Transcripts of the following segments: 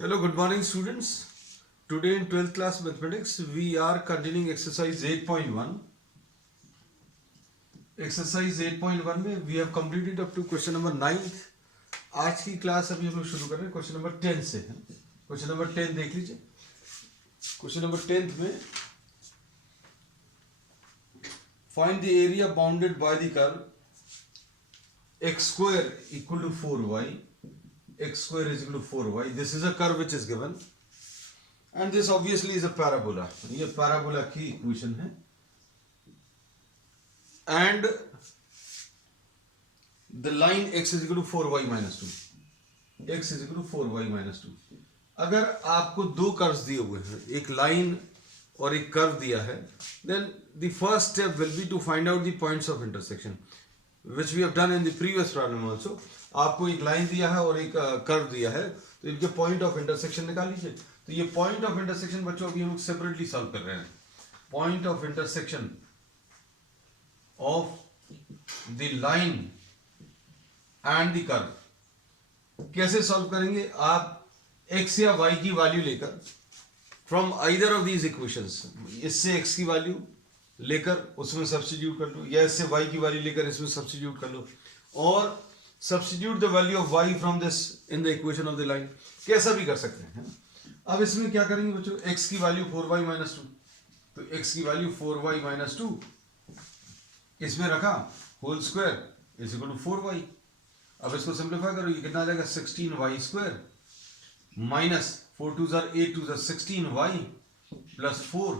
Hello, good morning, students. Today in 12th class mathematics, we are continuing exercise 8.1. Exercise 8.1 में we have completed up to question number 9th. आज की class अभी हम लोग शुरू कर रहे हैं क्वेश्चन नंबर 10 से। क्वेश्चन नंबर 10 देख लीजिए। क्वेश्चन नंबर 10 में find the area bounded by the curve x square equal to 4y. X square is equal to 4y. This is a curve which is given. And this obviously is a parabola. ये parabola की equation है. And the line x is equal to 4y minus 2. x is equal to 4y minus 2. अगर आपको दो curves दिए हुए हैं, एक लाइन और एक कर्व दिया है, then the first step will be to find out the points of intersection, which we have done in the previous problem also. आपको एक लाइन दिया है और एक कर्व दिया है, तो इनके पॉइंट ऑफ इंटरसेक्शन निकाल लीजिए। तो ये पॉइंट ऑफ इंटरसेक्शन बच्चों अभी हम लोग सेपरेटली सॉल्व कर रहे हैं। Point of intersection of the line and the curve कैसे सॉल्व करेंगे? आप x या y की वैल्यू लेकर from either of these equations, इससे x की वैल्यू लेकर उसमें सब्स्टिट्यूट कर लो, या इससे y की वैल्यू लेकर इसमें सब्स्टिट्यूट कर लो, और substitute the value of y from this in the equation of the line. कैसा भी कर सकते हैं। अब इसमें क्या करेंगे बच्चों? x की वैल्यू 4y माइनस 2, तो x की वैल्यू 4y माइनस 2 इसमें रखा, whole square is equal to 4y। अब इसको सिंप्लीफाई करो, ये कितना आ जाएगा? 16y स्क्वायर माइनस 4 2 जार 8 2 जार 16y plus 4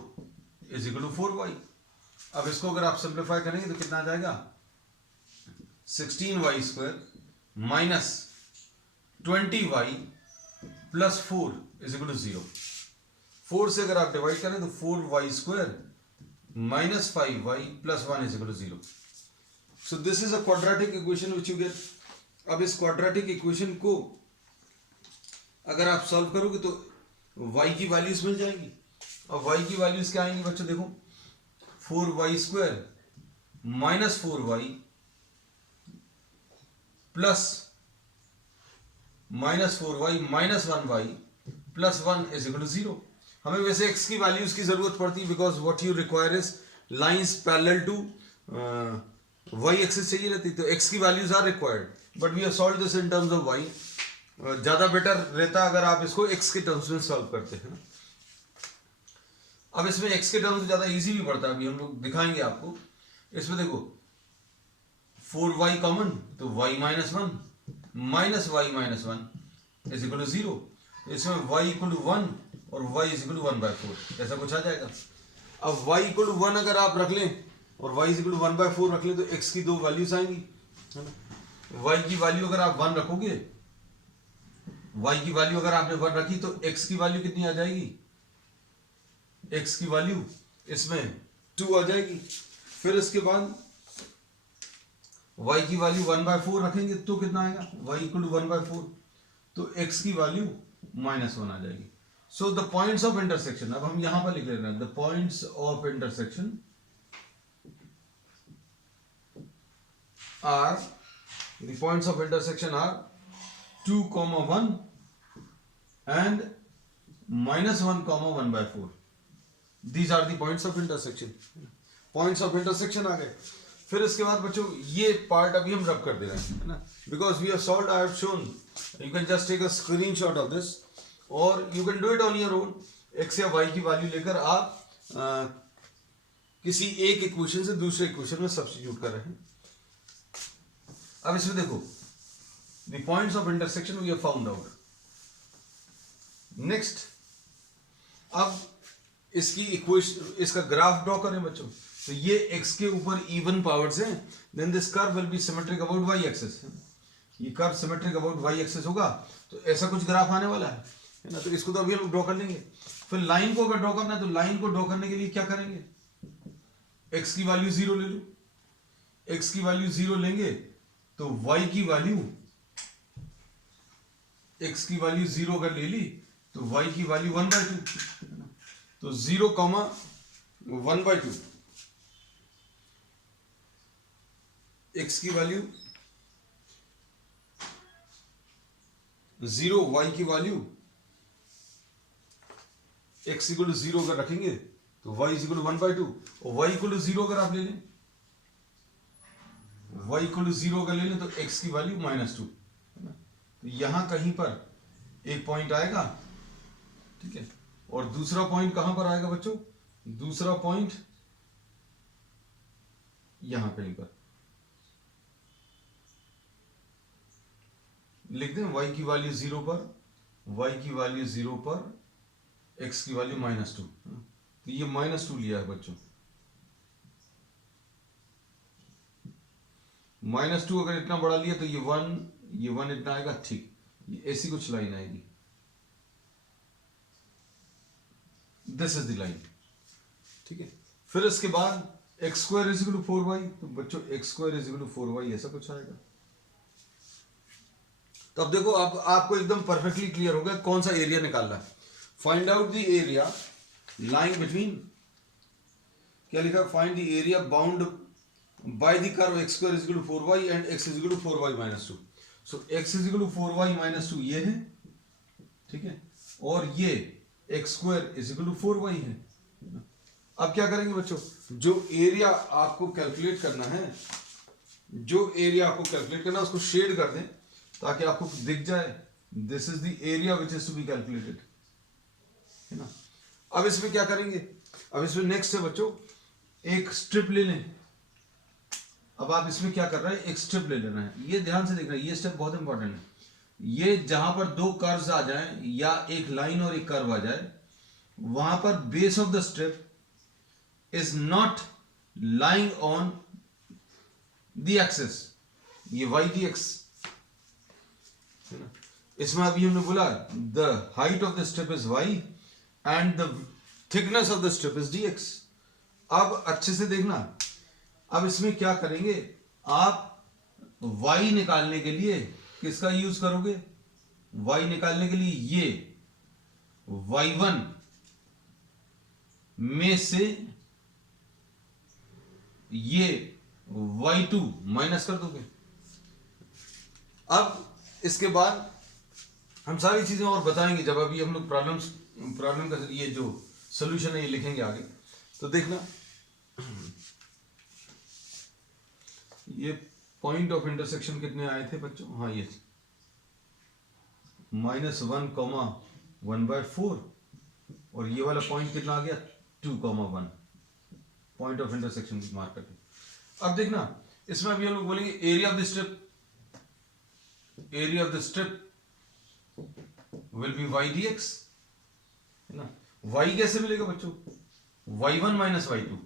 is equal to 4y। अब इसको अगर आप सिंप्लीफाई करेंगे तो कितना आ जाएगा? 16y square minus 20y plus 4 is equal to 0। 4 से अगर आप डिवाइड करें तो 4y square minus 5y plus 1 is equal to 0। So this is a quadratic equation which you get. अब इस क्वाड्रेटिक इक्वेशन को अगर आप सॉल्व करोगे तो y की वैल्यूज मिल जाएंगी। अब y की वैल्यूज क्या आएंगी बच्चों? देखो, 4y square minus 4y plus minus 4y minus 1y plus 1 is equal to 0। हमें वैसे x की वैल्यूज की जरूरत पड़ती है, because what you require is lines parallel to y axis चाहिए रहती, तो x की values are required, but we have solved this in terms of y। ज्यादा बेटर रहता अगर आप इसको x के टर्म्स में सॉल्व करते हैं। अब इसमें x के टर्म्स ज्यादा इजी भी पड़ता है, अभी हम लोग दिखाएंगे आपको। इसमें देखो 4y कॉमन, तो y minus 1 minus y minus 1 is equal to 0। इसमें y इक्वल टू 1 और y इज इक्वल टू 1/4, ऐसा कुछ आ जाएगा। अब y इक्वल टू 1 अगर आप रख लें और y इज इक्वल टू 1/4 रख लें तो x की दो वैल्यूज आएंगी, है ना। y की वैल्यू अगर आप 1 रखोगे, y की वैल्यू अगर आपने 1 रखी तो x की वैल्यू कितनी आ जाएगी? x की वैल्यू इसमें 2 आ जाएगी। फिर इसके बाद y की वैल्यू 1/4 रखेंगे तो कितना आएगा? y इक्वल टू 1/4, तो x की वैल्यू -1 आ जाएगी। So the points of intersection, अब हम यहां पर लिख ले रहे हैं, the points of intersection are, the points of intersection are 2, 1 and -1, 1/4. These are the points of intersection. Points of intersection आ गए। फिर इसके बाद बच्चों ये पार्ट अभी हम रब कर दे रहे हैं, है ना, because we have solved, I have shown, you can just take a screenshot of this और you can do it on your own. x या y की वैल्यू लेकर आप किसी एक इक्वेशन से दूसरे इक्वेशन में सब्स्टिट्यूट कर रहे हैं। अब इसमें देखो, the points of intersection we have found out. Next, अब इसकी इक्वेशन, इसका ग्राफ ड्रॉ करें बच्चों। तो ये x के ऊपर इवन पावर्स हैं, then this curve will be symmetric about y axis. ये curve symmetric about y axis होगा, तो ऐसा कुछ ग्राफ आने वाला है ना। तो इसको तो अभी हम ड्रॉ कर लेंगे। फिर लाइन को अगर ड्रॉ करना है तो लाइन को ड्रॉ करने के लिए क्या करेंगे? x की वैल्यू 0 ले लो। x की वैल्यू 0 लेंगे तो y की वैल्यू, x की वैल्यू 0 अगर ले ली तो y की वैल्यू 1/2, तो 0, 1/2, x की वैल्यू 0, y की वैल्यू x इक्वल टू 0 अगर रखेंगे तो y इक्वल टू 1/2 और y इक्वल टू 0 अगर आप ले लें, y इक्वल टू 0 अगर ले लें तो x की वैल्यू -2 है ना। तो यहां कहीं पर एक पॉइंट आएगा, ठीक है, और दूसरा पॉइंट कहां पर आएगा बच्चों? दूसरा पॉइंट यहां कहीं पर लिख दें y की वैल्यू 0 पर, y की वैल्यू 0 पर, x की वैल्यू -2। तो ये -2 लिया है बच्चों। -2 अगर इतना बड़ा लिया तो ये 1 इतना आएगा, ठीक, ये ऐसी कुछ लाइन आएगी, दिस इज द लाइन, ठीक है। फिर इसके बाद x² is equal to 4y, तो बच्चों x² is equal to 4y ऐसा कुछ आएगा। तो अब देखो, आपको एकदम परफेक्टली क्लियर हो गया कौन सा एरिया निकालना है। Find out the area line between, क्या लिखा? Find the area bound by the curve x² is equal to 4y and x is equal to 4y -2। सो x is equal to 4y -2 ये है, ठीक है, और ये x² is equal to 4y है। अब क्या करेंगे बच्चों? जो एरिया आपको कैलकुलेट करना है, उसको शेड कर दें ताकि आपको दिख जाए this is the area which is to be calculated, है ना। अब इसमें क्या करेंगे? अब इसमें नेक्स्ट है बच्चों, एक स्ट्रिप ले लें। अब आप इसमें क्या कर रहे हैं? एक स्ट्रिप ले लेना है। ये ध्यान से देखना है, ये स्टेप बहुत इंपॉर्टेंट है। ये जहां पर दो कर्व्स आ जाएं या एक लाइन और एक कर्व आ जाए, वहां पर base of the strip is not lying on the axis, ये y dx है ना। इसमें अभी हमने बोला the height of the strip is y and the thickness of the strip is dx। अब अच्छे से देखना, अब इसमें क्या करेंगे? आप y निकालने के लिए किसका यूज करोगे? y निकालने के लिए ये y1 में से ये y2 माइनस कर दोगे। अब इसके बाद हम सारी चीजें और बताएंगे जब अभी हम लोग प्रॉब्लम का ये जो सॉल्यूशन है ये लिखेंगे आगे। तो देखना, ये पॉइंट ऑफ इंटरसेक्शन कितने आए थे बच्चों? हाँ, ये -1,1/4 और ये वाला पॉइंट कितना आ गया? 2,1 पॉइंट ऑफ इंटरसेक्शन की मार्क करके। अब देखना, इसमें अभी हम लोग बोलेंगे area of the strip will be y dx, है ना। y कैसे मिलेगा बच्चों? y1 - y2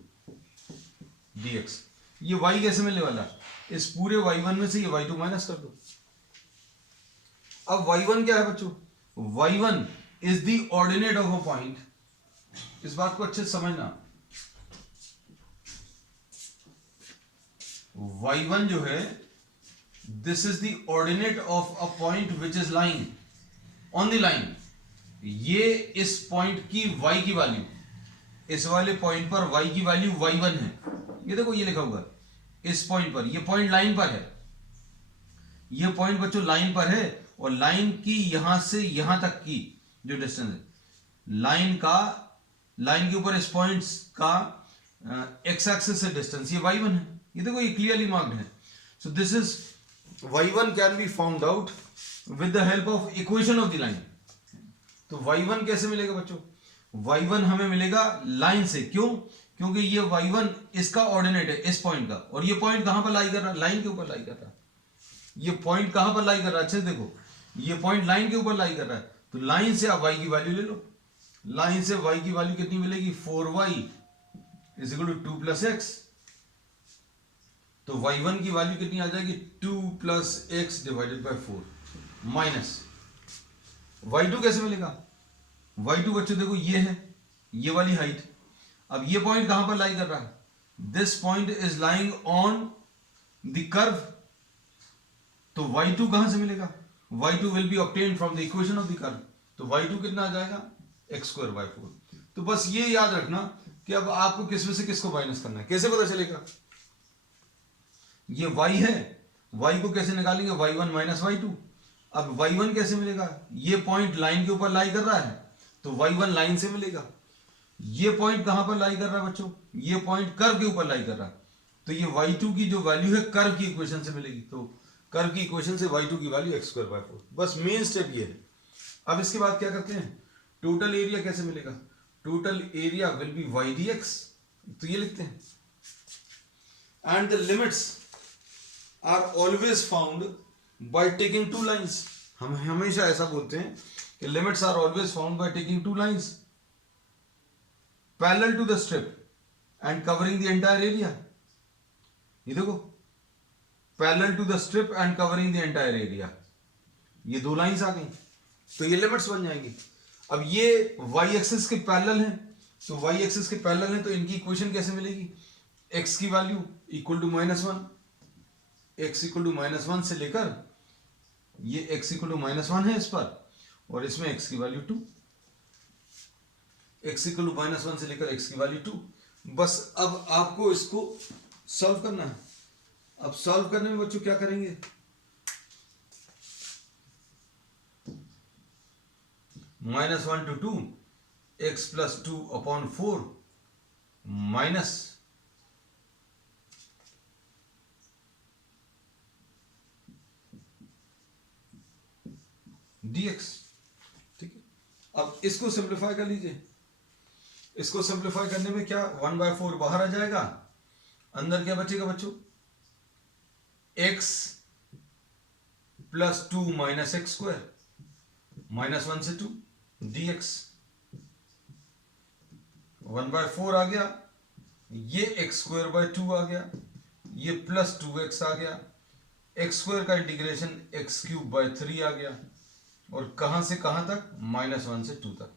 dx। ये y कैसे मिलने वाला? इस पूरे y1 में से ये y2 माइनस कर दो। अब y1 क्या है बच्चों? y1 is the ordinate of a point. इस बात को अच्छे से समझना, y1 जो है this is the ordinate of a point which is lying on the line. ये इस पॉइंट की y की वैल्यू, इस वाले पॉइंट पर y की वैल्यू y1 है। ये देखो, ये लिखा हुआ इस पॉइंट पर, ये पॉइंट लाइन पर है, ये पॉइंट बच्चों लाइन पर है, और लाइन की यहां से यहां तक की जो डिस्टेंस है, लाइन के ऊपर इस पॉइंट का एक्स एक्सिस से डिस्टेंस ये y1 है। ये देखो, ये क्लियरली मार्क्ड है। सो this is y1 can be found out with the help of equation of the line. तो y1 कैसे मिलेगा बच्चों? y1 हमें मिलेगा लाइन से। क्यों? क्योंकि ये y1 इसका ऑर्डिनेट है, इस पॉइंट का, और ये पॉइंट कहां पर लाई कर रहा है? लाइन के ऊपर लाई कर रहा है। ये पॉइंट कहां पर लाई कर रहा है? अच्छे से देखो, ये पॉइंट लाइन के ऊपर लाई कर रहा है। तो लाइन से आप y की वैल्यू ले लो। लाइन से y की वैल्यू कितनी मिलेगी? 4y is equal to 2 + x। तो y1 की वैल्यू कितनी आ जाएगी? 2 + x divided by 4 minus y2 कैसे मिलेगा? y2 बच्चों देखो, ये है ये वाली हाइट। अब ये पॉइंट कहां पर लाई कर रहा है? This point is lying on the curve. तो y2 कहां से मिलेगा? y2 will be obtained from the equation of the curve. तो y2 कितना आ जाएगा? x²/4। तो बस ये याद रखना कि अब आपको किसमें से किसको माइनस करना है। कैसे पता चलेगा? ये y है, y को कैसे निकालेंगे? y1 - y2। अब y1 कैसे मिलेगा? ये पॉइंट लाइन के ऊपर लाई कर रहा है, तो y1 लाइन से मिलेगा। ये पॉइंट कहां पर लाई कर रहा है बच्चों? ये पॉइंट कर्व के ऊपर लाई कर रहा है, तो ये y2 की जो वैल्यू है कर्व की इक्वेशन से मिलेगी। तो कर्व की इक्वेशन से y2 की वैल्यू x²/4। बस मेन स्टेप ये है। अब इसके बाद क्या करते हैं, टोटल एरिया कैसे मिलेगा? Total area will be y dx, तो ये लिखते हैं। And the limits are always found by taking two lines. हम हमेशा ऐसा बोलते हैं कि limits are always found by taking two lines parallel to the strip and covering the entire area. ये देखो, parallel to the strip and covering the entire area, ये दो लाइंस आ गई, तो ये लिमिट्स बन जाएंगी। अब ये y एक्सिस के पैरेलल हैं, तो y एक्सिस के पैरेलल हैं, तो इनकी इक्वेशन कैसे मिलेगी? x की value equal to -1, x equal to -1 से लेकर ये x इक्वल टू -1 है इस पर, और इसमें x की वैल्यू 2, x इक्वल टू -1 से लेकर x की वैल्यू 2। बस अब आपको इसको सॉल्व करना है। अब सॉल्व करने में बच्चों क्या करेंगे, -1 to 2 x plus 2 upon 4 minus dx। ठीक है, अब इसको सिंप्लीफाई कर लीजिए। इसको सिंप्लीफाई करने में क्या, 1/4 बाहर आ जाएगा, अंदर क्या बचेगा बच्चों, x plus 2 minus x², -1 से 2 dx। 1/4 आ गया, ये x²/2 आ गया, ये प्लस 2x आ गया, x² का इंटीग्रेशन x³/3 आ गया, और कहां से कहां तक, -1 से 2 तक।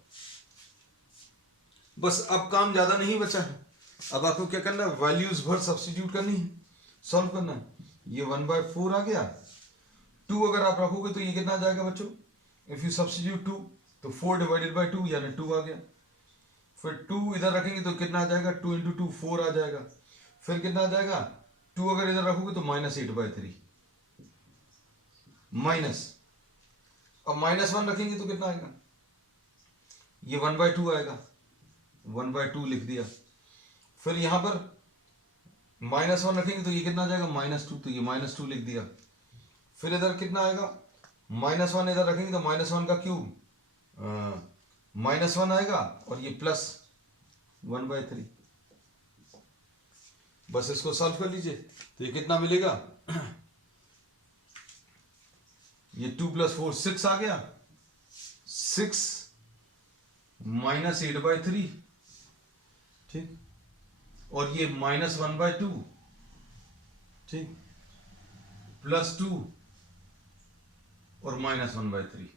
बस अब काम ज्यादा नहीं बचा है। अब आपको क्या करना है, वैल्यूज भर सब्स्टिट्यूट करनी है, सॉल्व करना है। ये 1/4 आ गया, 2 अगर आप रखोगे तो ये कितना आ जाएगा बच्चों, इफ यू सब्स्टिट्यूट 2 तो 4/2 यानी 2 आ गया। फिर 2 इधर रखेंगे तो कितना आ जाएगा, 2 × 2 4 आ जाएगा। फिर कितना आ जाएगा, 2 अगर इधर रखोगे तो -8/3 माइनस, अब -1 रखेंगे तो कितना आएगा, ये 1/2 आएगा, 1/2 लिख दिया। फिर यहां पर -1 रखेंगे तो ये कितना आ जाएगा, -2, तो ये -2 लिख दिया। फिर इधर कितना आएगा, -1 इधर रखेंगे तो -1 का क्यूब -1 आएगा, और ये प्लस 1/3। बस इसको सॉल्व कर लीजिए, तो ये कितना मिलेगा, ये 2 + 4 6 आ गया, 6 -8/3, ठीक, और ये -1/2, ठीक, +2 और -1/3,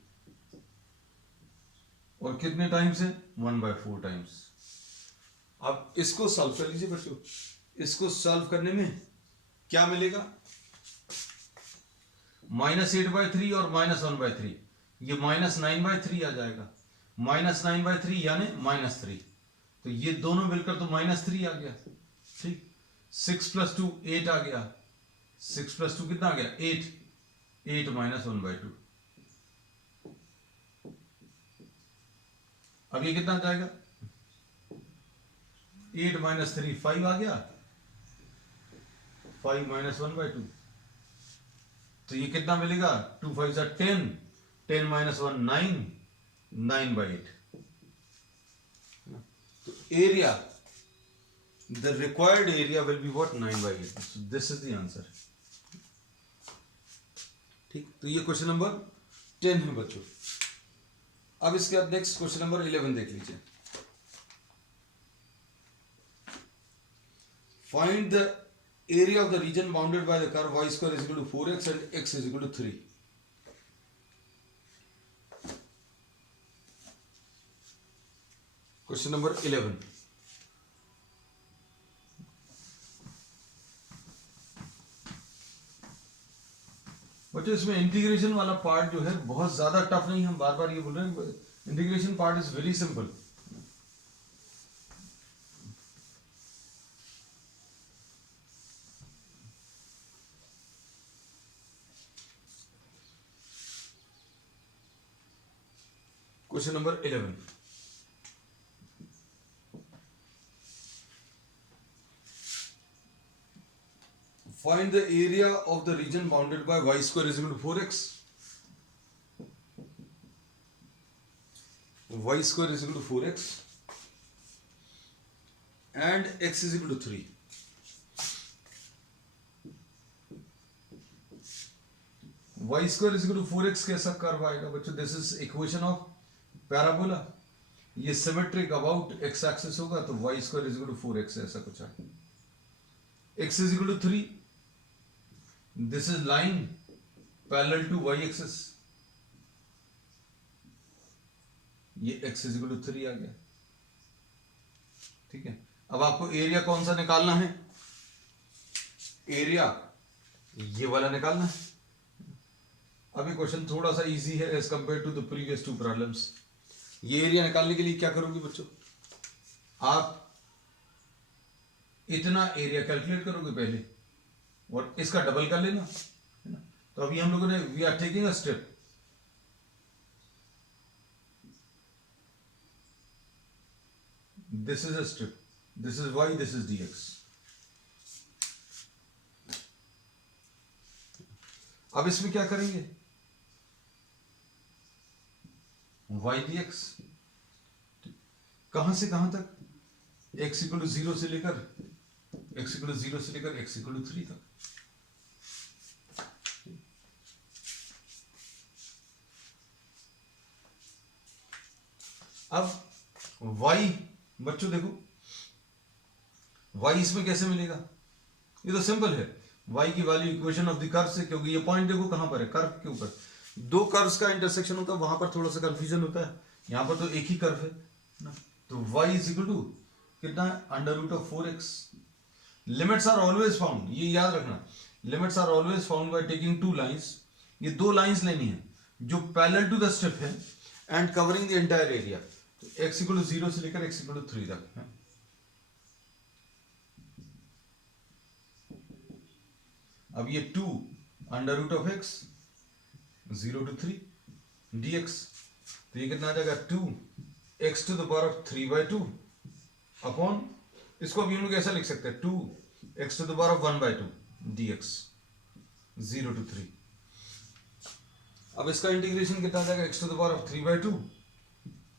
और कितने टाइम्स है, 1/4 टाइम्स। अब इसको सॉल्व कर लीजिए बच्चों। इसको सॉल्व करने में क्या मिलेगा, -8/3 और -1/3, ये -9/3 आ जाएगा, -9/3 यानी -3, तो ये दोनों मिलकर तो -3 आ गया, ठीक। 6 + 2 8 आ गया, 6 + 2 कितना आ गया, 8, 8 -1/2। अब ये कितना जाएगा, 8 - 3 5 आ गया, 5 -1/2, तो ये कितना मिलेगा, 2 5 = 10, 10 - 1 9, 9/8। तो area, the required area will be what, 9/8। so this is the answer। ठीक, तो ये क्वेश्चन नंबर 10 है बच्चों। अब इसके बाद नेक्स्ट क्वेश्चन नंबर 11 देख लीजिए। Find the area of the reason bounded by the curve y² = 4x and x = 3। Question number 11। बच्चों इसमें इंटीग्रेशन वाला पार्ट जो है बहुत ज्यादा टफ नहीं, हम बार बार ये बोल रहे हैं, integration part is very simple. Question number 11, Find the area of the region bounded by y square is equal to 4x. Y square is equal to 4x and x is equal to 3. Y square is equal to 4x कैसा curve आएगा बच्चों? This is equation of parabola. ये symmetric about x axis होगा तो y square is equal to 4x ऐसा कुछ है. x is equal to 3. This is line parallel to y axis. ये x इज इक्वल टू 3 आ गया. ठीक है. अब आपको एरिया कौन सा निकालना है? एरिया ये वाला निकालना है. अभी क्वेश्चन थोड़ा सा इजी है as compare to the previous two problems. ये एरिया निकालने के लिए क्या करोगे बच्चों? आप इतना एरिया कैलकुलेट करोगे पहले और इसका डबल कर लेना, है ना. तो अभी हम लोगों ने we are taking a step. This is a step. This is y, this is dx. अब इसमें क्या करेंगे? y dx कहां से कहां तक? x इक्वल टू 0 से लेकर x इक्वल टू 0 से लेकर x इक्वल टू 3 तक. अब y बच्चों देखो y इसमें कैसे मिलेगा? ये तो सिंपल है. y की value equation of the curve से, क्योंकि ये पॉइंट देखो कहां पर है? कर्व के ऊपर. दो कर्व्स का इंटरसेक्शन होता है, वहां पर थोड़ा सा कंफ्यूजन होता है. यहां पर तो एक ही कर्व है ना. तो y इज इक्वल टू कितना है? Under root of 4x. Limits are always found, ये याद रखना. Limits are always found by taking two lines. ये दो लाइंस लेनी है जो पैरेलल टू द स्ट्रिप है and covering the entire area. तो x इक्वल टू 0 से लेकर x इक्वल टू 3 तक है. अब ये 2 under root of x 0 to 3 dx. तो ये कितना आ जाएगा? 2x to the power of 3 by 2 upon, इसको अभी हम लोग ऐसा लिख सकते हैं 2x to the power of 1 by 2 dx 0 to 3. अब इसका इंटीग्रेशन कितना आ जाएगा? x to the power of 3 by 2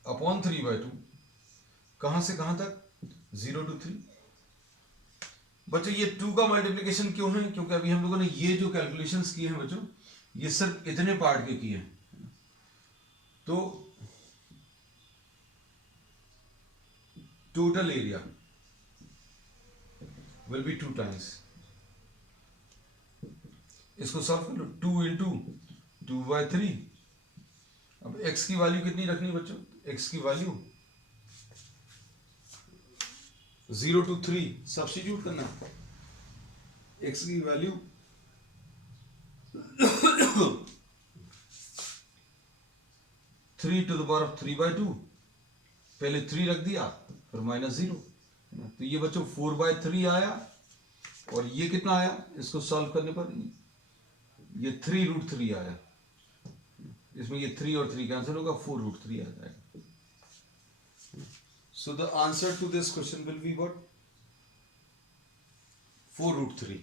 upon 3 by 2. कहां से कहां तक? 0 to 3. बच्चों ये 2 का मल्टीप्लीकेशन क्यों है? क्योंकि अभी हम लोगों ने ये जो कैलकुलेशंस किए हैं बच्चों, ये सिर्फ इतने पार्ट के किए हैं. तो total area will B 2 times. इसको सॉल्व कर लो. 2 इंटू 2 by 3. अब x की वैल्यू कितनी रखनी बच्चों? x की वैल्यू 0 to 3 सब्स्टिट्यूट करना. x की value 3 to the power of 3 by 2. पहले 3 रख दिया फिर -0. तो ये बच्चों 4 by 3 आया. और ये कितना आया? इसको सॉल्व करने पर ये 3 रूट 3 आया. इसमें ये 3 और 3 कैंसिल होगा, 4 रूट 3 आ जाएगा. So the answer to this question will be what? 4 root 3.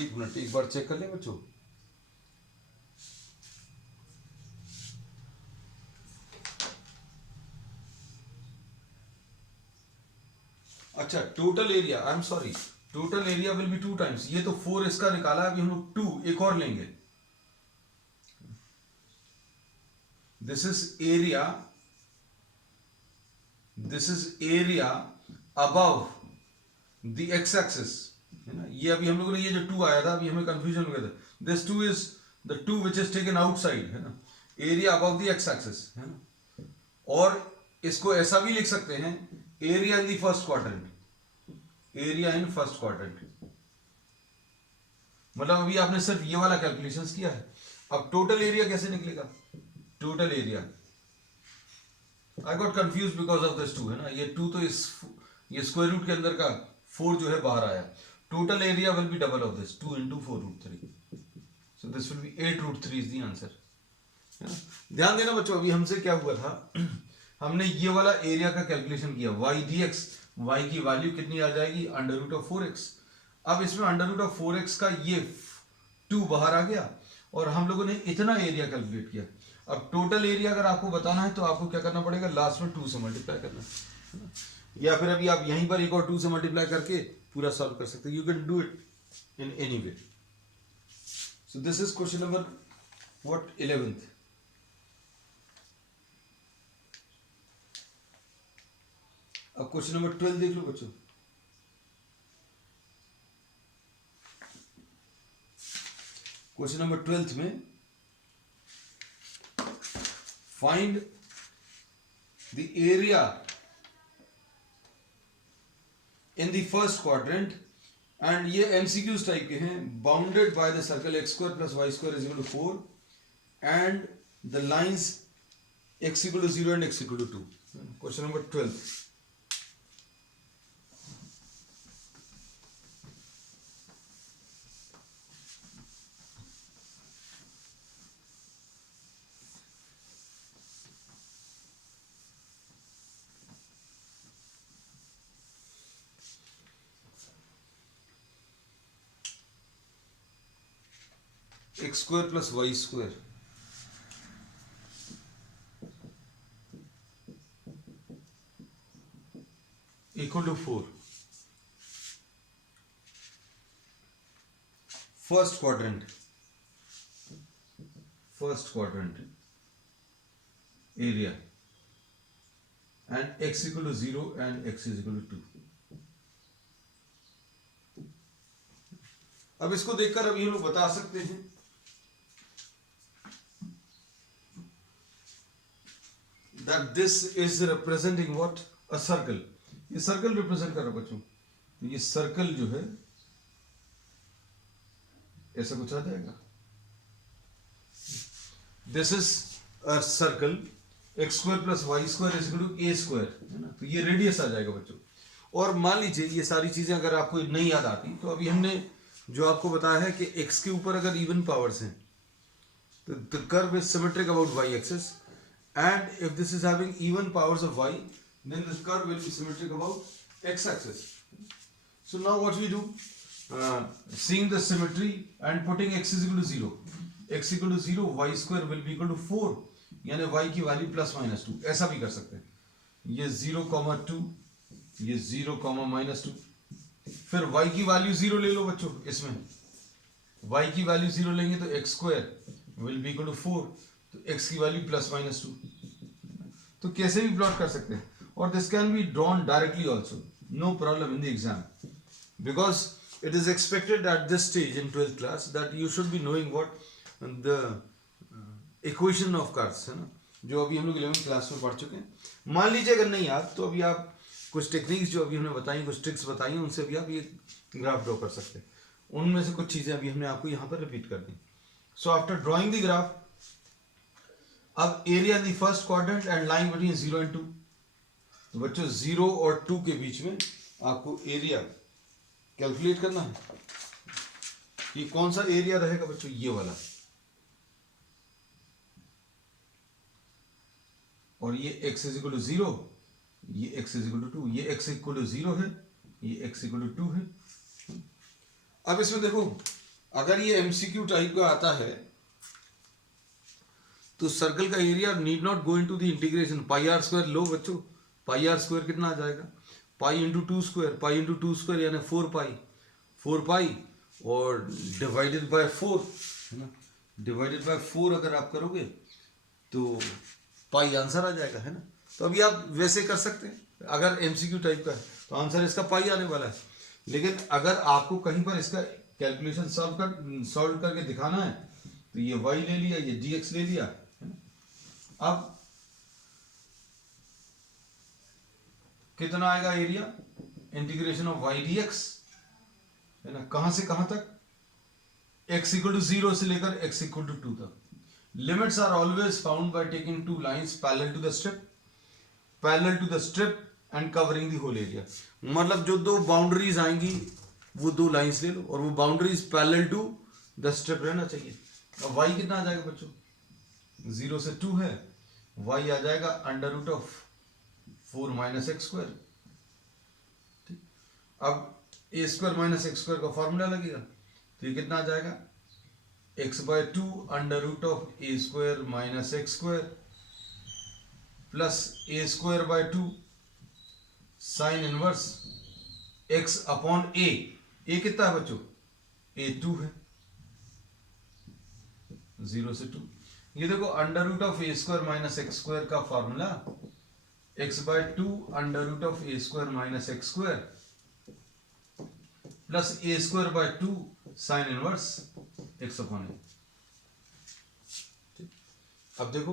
एक मिनट एक बार चेक कर ले बच्चों. अच्छा, total area, I am sorry, total area will B 2 times. ये तो 4 इसका निकाला, अभी हम लोग 2 एक और लेंगे. This is area, this is area above the x axis, है ना. ये अभी हम लोगों ने ये जो 2 आया था, अभी हमें कंफ्यूजन हो गया था. This 2 is the 2 which is taken outside, है ना. Area above the x axis, है ना. और इसको ऐसा भी लिख सकते हैं, area in the first quadrant. Area in first quadrant मतलब अभी आपने सिर्फ ये वाला कैलकुलेशंस किया है. अब टोटल एरिया कैसे निकलेगा? Total area, I got confuse because of this 2, है ना. ये 2 तो ये स्क्वायर रूट के अंदर का 4 जो है बाहर आया. Total area will be double of this 2 into 4 root 3. So this will be 8 root 3 is the answer. ध्यान देना बच्चों, अभी हमसे क्या हुआ था, हमने ये वाला एरिया का कैलकुलेशन किया. y dx, y की वैल्यू कितनी आ जाएगी? Under root of 4x. अब इसमें अंडर रूट ऑफ 4x का ये 2 बाहर आ गया और हम लोगों ने इतना एरिया कैलकुलेट किया। अब टोटल एरिया अगर आपको बताना है तो आपको क्या करना पड़ेगा, लास्ट में 2 से मल्टीप्लाई करना है ना? या फिर अभी आप यहीं पर एक और 2 से मल्टीप्लाई करके पूरा सॉल्व कर सकते हैं। You can do it in any way. So this is question number what 11th। अब क्वेश्चन नंबर 12 देख लो बच्चों। क्वेश्चन नंबर 12th में find the area in the first quadrant and ये एमसीक्यूज टाइप के हैं। Bounded by the circle x square plus y square is equal to 4 and the lines x equal to 0 and x equal to 2। Question number 12। X square plus y square equal to 4। First quadrant area and x equal to 0 and x is equal to 2। अब इसको देखकर अब ये लोग बता सकते हैं that this is representing what, a circle। ये सर्कल रिप्रेजेंट कर रहा है बच्चों। तो ये सर्कल जो है ऐसा कुछ आ जाएगा। This is a circle x square plus y square is equal to a square, है ना। तो ये रेडियस आ जाएगा बच्चों। और मान लीजिए ये सारी चीजें अगर आपको नहीं याद आती तो अभी हमने जो आपको बताया है कि एक्स के ऊपर अगर इवन पावर्स हैं तो the curve is symmetric about y axis, and if this is having even powers of y, then this curve will be symmetric about x axis. So now what we do, seeing the symmetry and putting x is equal to 0, x equal to 0, y square will be equal to 4, यानी y की value plus minus 2। ऐसा भी कर सकते हैं। ये 0,2, ये 0,-2। फिर y की वैल्यू 0 ले लो बच्चों। इसमें y की वैल्यू 0 लेंगे तो x square will be equal to 4, तो x की वैल्यू प्लस माइनस 2। तो कैसे भी प्लॉट कर सकते हैं। और this can be drawn directly also, no problem in the exam, because it is expected at this stage in 12th class that you should be knowing what the equation of curves, है ना, जो अभी हम लोग 11th class में पढ़ चुके हैं। मान लीजिए अगर नहीं याद तो अभी आप कुछ टेक्निक्स जो अभी हमने बताई, कुछ ट्रिक्स बताई, उनसे भी आप ये ग्राफ ड्रॉ कर सकते हैं। उनमें से कुछ चीज़ें अभी हमने आपको यहाँ पर रिपीट कर दी। So after drawing the graph, अब area in the first quadrant and line between 0 and 2। तो बच्चों 0 और 2 के बीच में आपको एरिया कैलकुलेट करना है। ये कौन सा एरिया रहेगा बच्चों, ये वाला। और ये x इज इक्वल टू 0, ये x इज इक्वल टू 2, ये x इक्वल टू 0 है, ये x इक्वल टू 2 है। अब इसमें देखो, अगर ये MCQ टाइप का आता है तो सर्कल का area need not go into the integration. Pi are square लो बच्चों, पाई आर स्क्वायर कितना आ जाएगा, pi into 2 square, pi into 2 square यानी 4 पाई और डिवाइडेड बाय 4, है ना। डिवाइडेड बाय 4 अगर आप करोगे तो पाई आंसर आ जाएगा, है ना। तो अभी आप वैसे कर सकते हैं। अगर एमसीक्यू टाइप का है तो आंसर इसका पाई आने वाला है। लेकिन अगर आपको कहीं पर इसका कैलकुलेशन सॉल्व करके दिखाना है तो ये y ले लिया, ये dx ले लिया, है ना। अब कितना आएगा area, integration of y dx, है ना। कहां से कहां तक, x इक्वल टू 0 से लेकर x इक्वल टू 2 तक। Limits are always found by taking two lines parallel to the strip and covering the whole area. मतलब जो दो बाउंड्रीज आएंगी वो दो लाइंस ले लो और वो boundaries parallel to the strip रहना चाहिए। अब y कितना आ जाएगा बच्चों, 0 से 2 है, y आ जाएगा under root of 4 minus x square. ठीक, अब ए स्क्वायर माइनस एक्स स्क्वायर का फॉर्मूला लगेगा, तो ये कितना आ जाएगा, x by two under root of A square minus x square plus A square by two sine inverse x upon ए कितना है बच्चों, ए 2 है, 0 से 2। ये देखो under root of A square minus x square का formula x by two under root of A square minus x square plus A square by two sine inverse x upon ए। अब देखो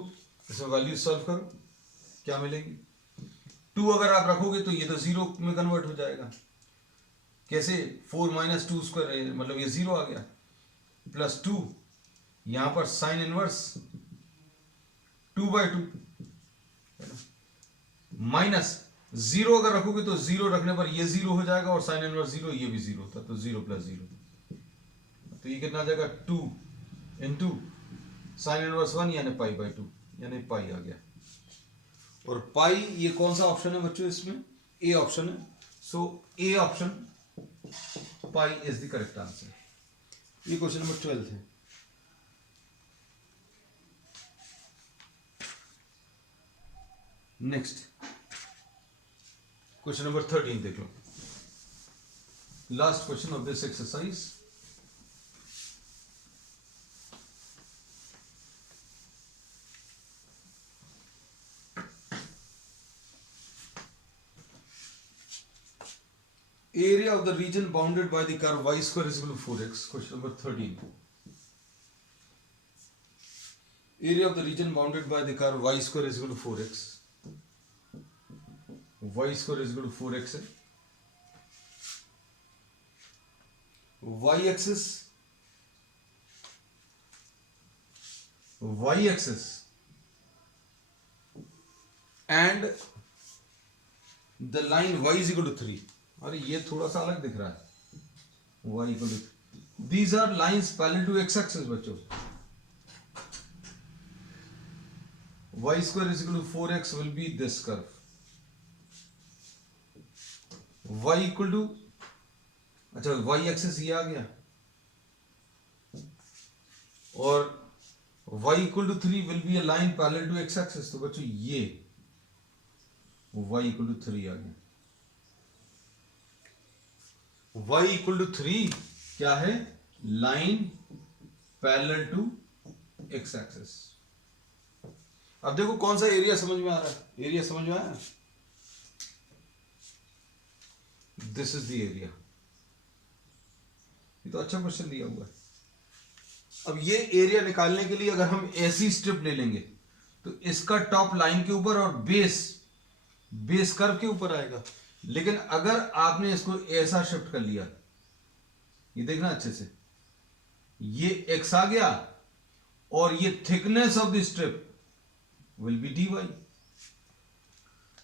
इसमें वैल्यू सॉल्व करो, क्या मिलेंगी, 2 अगर आप रखोगे तो ये तो 0 में कन्वर्ट हो जाएगा, कैसे, 4 माइनस 2 स्क्वायर मतलब ये 0 आ गया, प्लस 2 यहां पर साइन इनवर्स 2 बाय 2 माइनस 0 अगर रखोगे तो 0 रखने पर ये 0 हो जाएगा और साइन इनवर्स 0 ये भी 0 होता, तो 0 प्लस 0, तो ये कितना आ जाएगा 2 इंटू साइन इनवर्स 1 यानी पाई बाय 2 यानी पाई आ गया। और पाई ये कौन सा ऑप्शन है बच्चों, इसमें ए ऑप्शन है, सो A option pi is the correct answer. ये क्वेश्चन नंबर 12 है। नेक्स्ट क्वेश्चन नंबर 13 देख लो, last question of this exercise. Area of the region bounded by the curve y square is equal to 4x. Question number 13. Area of the region bounded by the curve y square is equal to 4x. Y square is equal to 4x है। y axis and the line y is equal to 3। अरे ये थोड़ा सा अलग दिख रहा है, y equal to, these are lines parallel to x axis बच्चों। y square is equal to 4x will be this curve, y equal to, अच्छा y axis ये आ गया और y equal to 3 will be a line parallel to x axis, तो बच्चों ये y equal to 3 आ गया। y equal to 3 क्या है, line parallel to x axis. अब देखो कौन सा एरिया समझ में आ रहा है, एरिया समझ में आया, दिस इज द एरिया। ये तो अच्छा क्वेश्चन दिया हुआ है। अब ये एरिया निकालने के लिए अगर हम ऐसी स्ट्रिप ले लेंगे तो इसका टॉप लाइन के ऊपर और बेस कर्व के ऊपर आएगा, लेकिन अगर आपने इसको ऐसा शिफ्ट कर लिया, ये देखना अच्छे से, ये x आ गया और ये thickness of the strip will be dy,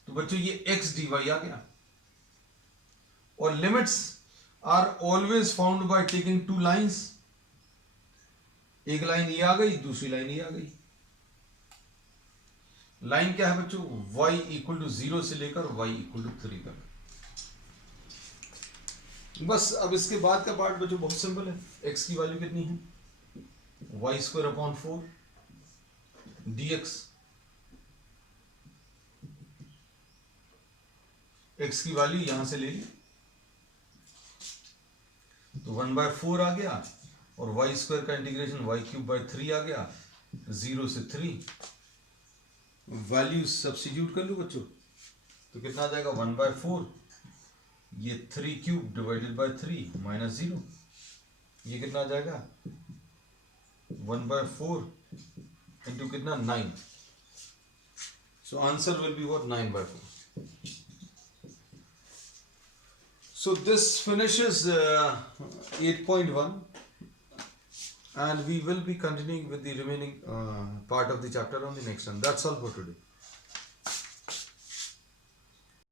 तो बच्चों ये x dy आ गया। और limits are always found by taking two lines, एक लाइन ये आ गई, दूसरी लाइन ये आ गई। लाइन क्या है बच्चों, y इक्वल टू 0 से लेकर y इक्वल टू 3 तक। बस अब इसके बाद का पार्ट बच्चों बहुत सिंपल है। x की वैल्यू कितनी है, y square upon 4 dx, x की वैल्यू यहां से ले ली तो 1/4 आ गया और y स्क्वायर का इंटीग्रेशन y क्यूब बाय 3 आ गया, 0 से 3 वैल्यू सब्स्टिट्यूट कर लो बच्चों, तो कितना आ जाएगा 1/4, ये 3 क्यूब डिवाइडेड बाय 3 माइनस 0, ये कितना आ जाएगा 1/4 इंटू कितना 9, so answer will be what 9/4। So this finishes 8.1 and we will be continuing with the remaining part of the chapter on the next one. That's all for today.